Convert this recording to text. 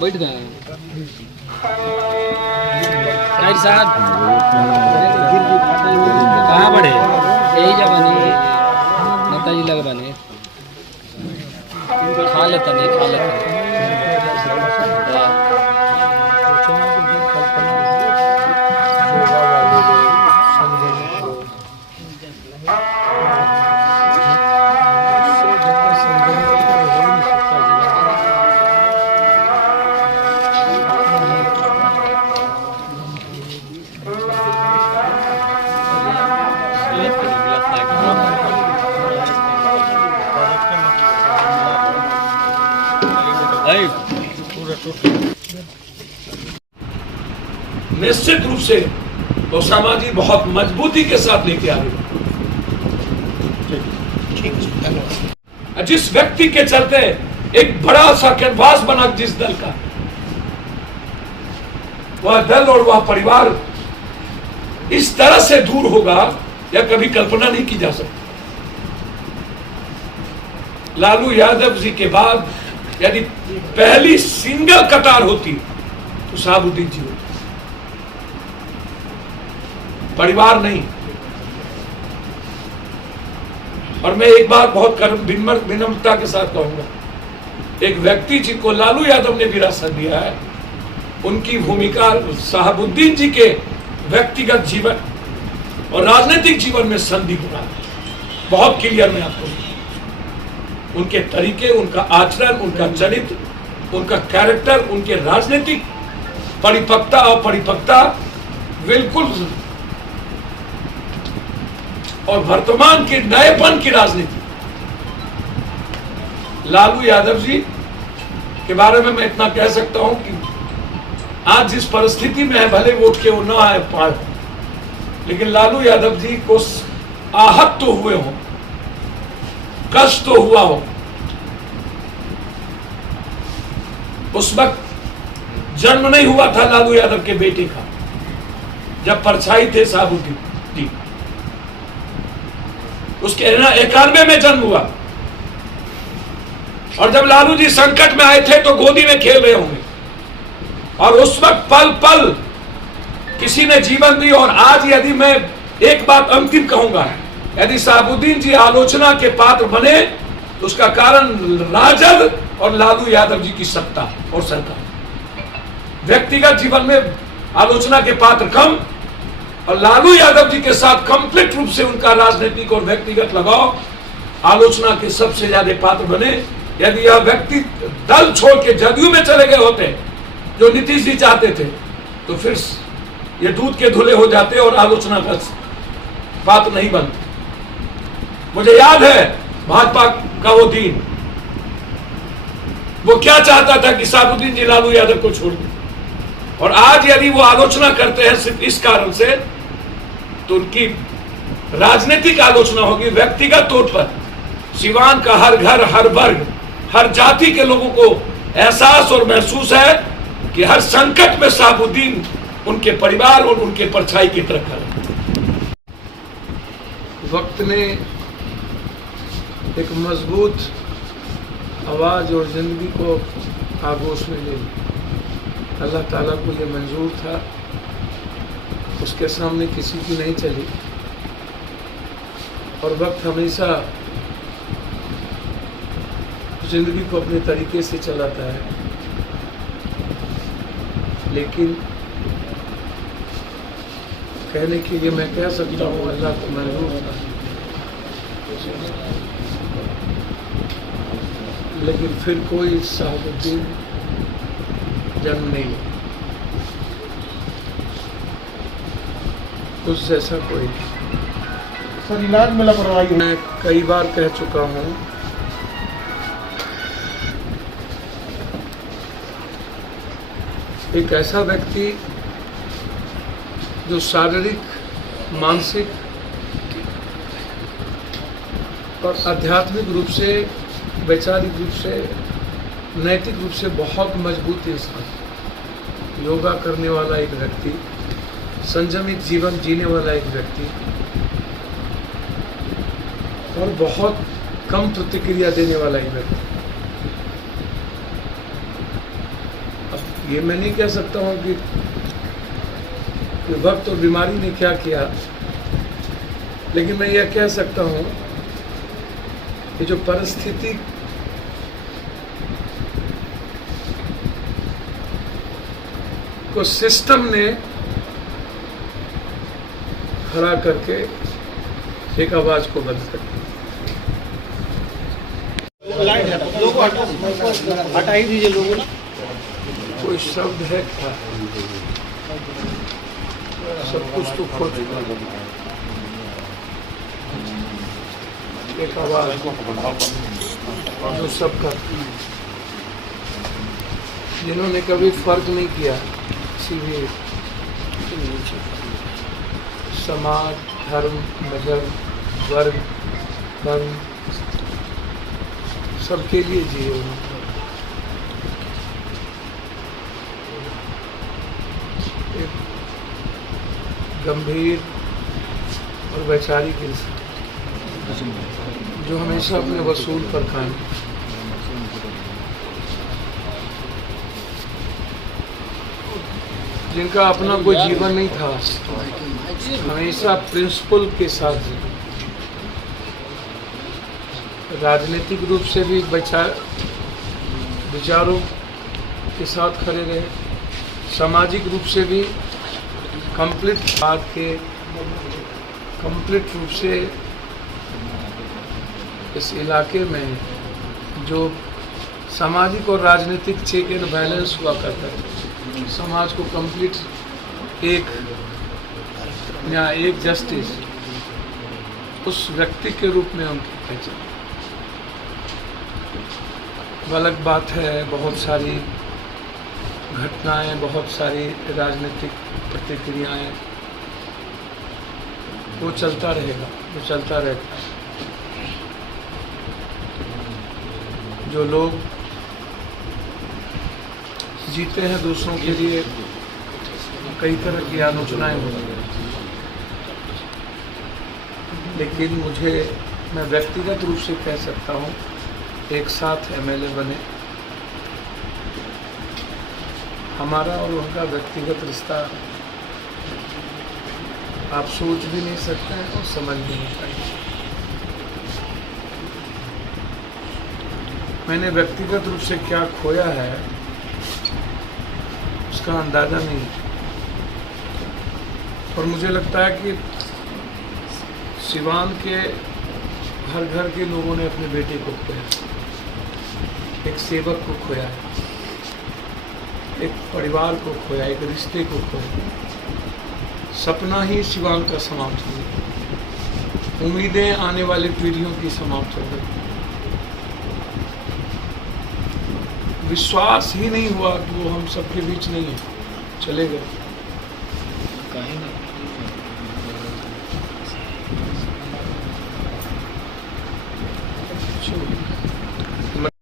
बैठ गए साहब कहाँ बड़े यही जब बने नेताजी लग बने खा लेता नहीं खा लेता निश्चित रूप से ओसामा जी बहुत मजबूती के साथ लेके आ रहे हैं। जिस व्यक्ति के चलते एक बड़ा सा कैनवास बना जिस दल का, वह दल और वह परिवार इस तरह से दूर होगा या कभी कल्पना नहीं की जा सकती। लालू यादव जी के बाद यदि पहली सिंगल कतार होती तो शहाबुद्दीन जी होती, परिवार नहीं। और मैं एक बात बहुत विनम्रता के साथ कहूंगा, एक व्यक्ति जिनको लालू यादव ने विरासत दिया है, उनकी भूमिका शहाबुद्दीन जी के व्यक्तिगत जीवन और राजनीतिक जीवन में संधि होना बहुत क्लियर मैं आपको, उनके तरीके, उनका आचरण, उनका चरित्र, उनका कैरेक्टर, उनके राजनीतिक परिपक्वता और परिपक्वता बिल्कुल, और वर्तमान के नएपन की राजनीति। लालू यादव जी के बारे में मैं इतना कह सकता हूं कि आज जिस परिस्थिति में है, भले वोट के वो ना आए पार, लेकिन लालू यादव जी को आहत तो हुए हो, कष्ट तो हुआ हो। उस वक्त जन्म नहीं हुआ था लालू यादव के बेटे का, जब परछाई थे शहाबुद्दीन जी, उसके 91 में जन्म हुआ। और जब लालू जी संकट में आए थे तो गोदी में खेल रहे होंगे, और उस वक्त पल पल किसी ने जीवन दी। और आज यदि मैं एक बात अंतिम कहूंगा, यदि शहाबुद्दीन जी आलोचना के पात्र बने तो उसका कारण राजद और लालू यादव जी की सत्ता और सरकार। व्यक्तिगत जीवन में आलोचना के पात्र कम, और लालू यादव जी के साथ कंप्लीट रूप से उनका राजनीतिक और व्यक्तिगत लगाव आलोचना के सबसे ज्यादा पात्र बने। यदि यह व्यक्ति दल छोड़ के जदयू में चले गए होते, जो नीतीश जी चाहते थे, तो फिर ये दूध के धुले हो जाते और आलोचना का पात्र नहीं बनते। मुझे याद है भाजपा का वो दिन, वो क्या चाहता था कि शहाबुद्दीन जी लालू यादव को छोड़ दें, और आज यदि वो आलोचना करते हैं सिर्फ इस कारण से, तो उनकी राजनीतिक आलोचना होगी। व्यक्तिगत तौर पर सिवान का हर घर, हर वर्ग, हर जाति के लोगों को एहसास और महसूस है कि हर संकट में शहाबुद्दीन उनके परिवार और उनके परछाई की तरफ खड़े। वक्त ने एक मजबूत आवाज और जिंदगी को आगोश में ले ली। अल्लाह ताला को ये मंजूर था, उसके सामने किसी की नहीं चली। और वक्त हमेशा जिंदगी को अपने तरीके से चलाता है, लेकिन कहने के लिए मैं कह सकता हूँ अल्लाह को मंजूर था, लेकिन फिर कोई शहाबुद्दीन जन्म नहीं, उस जैसा कोई सर इलाज में लापरवाही। मैं कई बार कह चुका हूँ, एक ऐसा व्यक्ति जो शारीरिक, मानसिक और आध्यात्मिक रूप से, वैचारिक रूप से, नैतिक रूप से बहुत मजबूत इंसान, योगा करने वाला एक व्यक्ति, संयमित जीवन जीने वाला एक व्यक्ति, और बहुत कम प्रतिक्रिया देने वाला एक व्यक्ति। ये मैं नहीं कह सकता हूँ कि वक्त और बीमारी ने क्या किया, लेकिन मैं यह कह सकता हूँ कि जो परिस्थिति को सिस्टम ने खड़ा करके एक आवाज को बंद कर दिया। लोगों हटा ही दीजिए लोगों ना। कोई शब्द है क्या? सब कुछ तो खो चुका है। एक आवाज जो सबका, जिन्होंने कभी फर्क नहीं किया किसी भी समाज, धर्म, मजहब, वर्ग, वर्ण, सबके लिए जिए उन्होंने। एक गंभीर और वैचारिक इंसान जो हमेशा अपने वसूल पर कायम, जिनका अपना कोई जीवन नहीं था, हमेशा प्रिंसिपल के साथ जीवन, राजनीतिक रूप से भी विचारों के साथ खड़े रहे, सामाजिक रूप से भी कंप्लीट रूप से इस इलाके में जो सामाजिक और राजनीतिक चेक एंड बैलेंस हुआ करता था, समाज को कंप्लीट एक न्याय, एक जस्टिस, उस व्यक्ति के रूप में उनकी पहचान। अलग बात है, बहुत सारी घटनाएं, बहुत सारी राजनीतिक प्रतिक्रियाएं, वो चलता रहेगा, वो चलता रहता है। जो लोग जीते हैं दूसरों के लिए, कई तरह की आलोचनाएं होती हैं, लेकिन मैं व्यक्तिगत रूप से कह सकता हूँ, एक साथ एमएलए बने, हमारा और उनका व्यक्तिगत रिश्ता आप सोच भी नहीं सकते हैं और समझ भी नहीं पाएंगे। मैंने व्यक्तिगत रूप से क्या खोया है उसका अंदाजा नहीं, और मुझे लगता है कि सिवान के घर घर के लोगों ने अपने बेटे को खोया, एक सेवक को खोया, एक परिवार को खोया, एक रिश्ते को खोया। सपना ही सिवान का समाप्त हो गया, उम्मीदें आने वाली पीढ़ियों की समाप्त हो गई, विश्वास ही नहीं हुआ कि वो हम सबके बीच नहीं है, चले गए। कहीं